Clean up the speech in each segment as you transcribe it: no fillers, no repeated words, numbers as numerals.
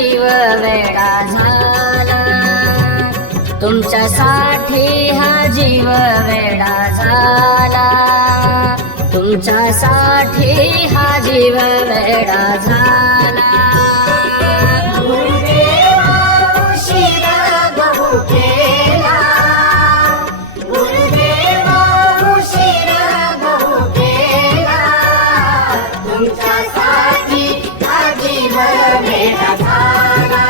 जीव वेडा झाला, तुमच्यासाठी हा जीव वेडा झाला, तुमच्यासाठी हा जीव वेडा झाला. गुरुदेवा उशिरा बहु केला, गुरुदेवा उशिरा बहु केला, तुमच्यासाठी हा जीव वेडा झाला,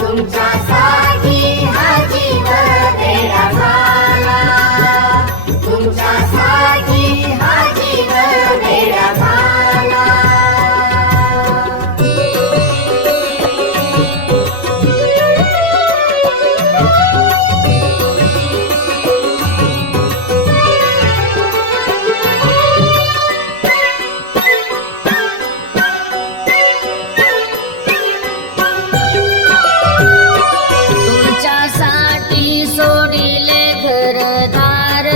तुमच्यासाठी हा जीव वेडा झाला, तुमच्यासाठी हा जीव वेडा झाला. तुमच्यासाठी सोडिले घरदार,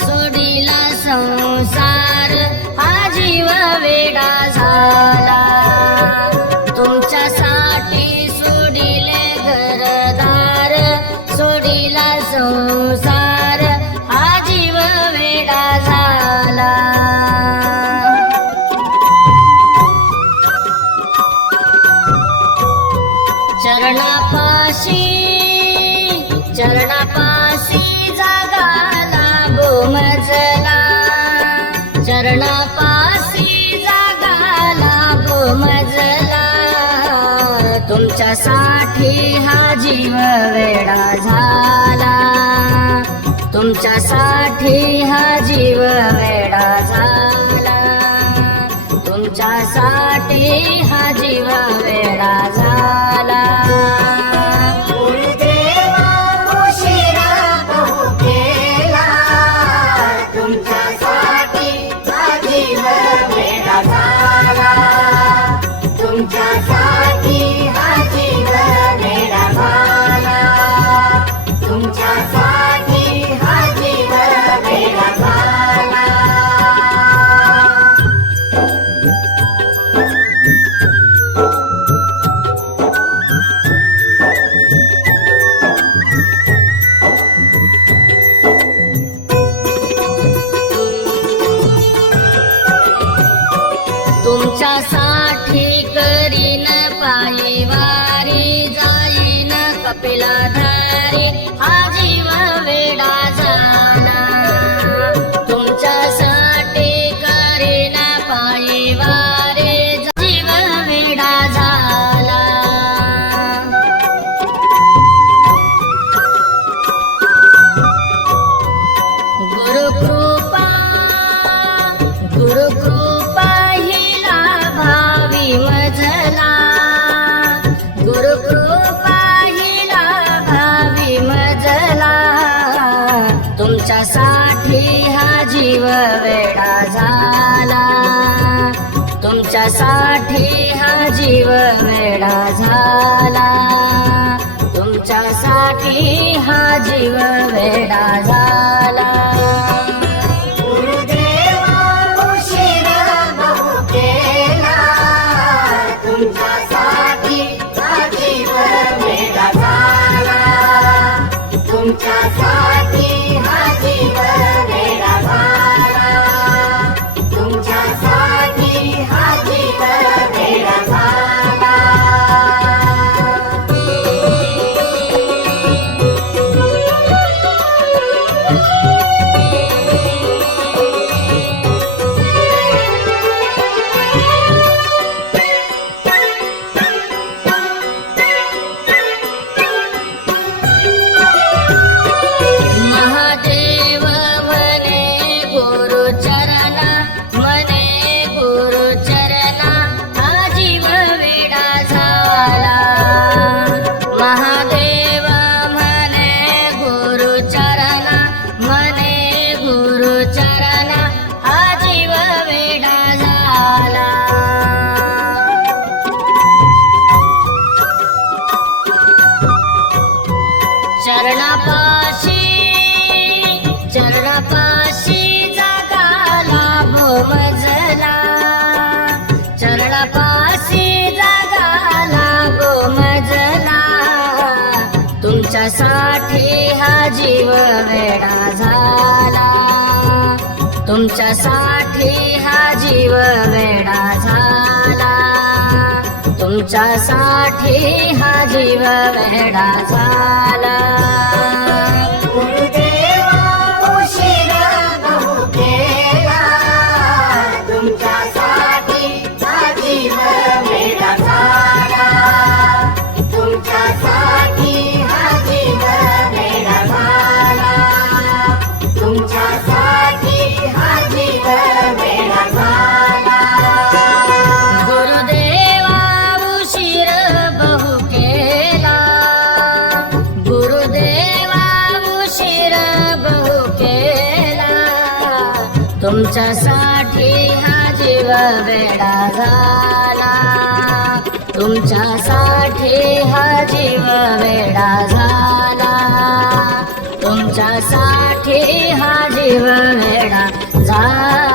सोडिला संसार, हा जीव वेडा झाला. तुमच्यासाठी सोडिले घरदार, सोडिला संसार, हा जीव वेडा झाला. चरणापाशी चरणापाशी जागाला गोमजला, चरणापाशी जागाला गोमजला, तुमच्यासाठी हा जीव वेडा झाला, तुमच्यासाठी हा जीव वेडा झाला, तुमच्यासाठी हा जीव वेडा झाला. गुरुदेवा उशिरा बहु केला, तुमच्यासाठी हा जीव वेडा झाला, तुमच्यासाठी हा जीव वेडा झाला, तुमच्यासाठी हा जीव वेडा झाला. तुमच्यासाठी करीन पायी वारी, जाईन कपिलाधारी, हा जीव वेडा झाला. तुमच्यासाठी करीन पायी वारी, जीव वेडा झाला. गुरुकृपा गुरुकृपा हिला भावी मजला, गुरुकृपा हिला भावी मजला, तुमच्यासाठी हा जीव वेडा झाला, तुमच्यासाठी हा जीव वेडा झाला, तुमच्यासाठी हा जीव वेडा झाला. गुरुदेवा उशिरा बहु केला, तुमच्यासाठी हा जीव वेडा झाला, तुमच्यासाठी हा जीव वेडा झाला, तुमच्यासाठी हा जीव वेडा झाला. महादेव म्हणे गुरुचरणा, म्हणे गुरुचरणा, हा जीव वेडा झाला. महादेव म्हणे गुरुचरणा, म्हणे गुरुचरणा, हा जीव वेडा झाला. चरणापाशी चरणापाशी जागाला भोमजला, चरणापाशी जागाला हा जीव वेडा झाला तुमच्यासाठी हा जीव वेडा झाला तुमच्यासाठी हा जीव वेडा झाला गुरुदेवा उशीर बहु केला तुमच्यासाठी हा जीव वेडा झाला तुमच्यासाठी हा जीव वेडा झाला तुमच्यासाठी हा जीव वेडा झाला गुरुदेवा उशीर बहु केला गुरुदेवा उशीर बहु केला तुमच्यासाठी हा जीव वेडा झाला तुमच्यासाठी हा जीव वेडा झाला तुमच्यासाठी हा जीव वेडा झाला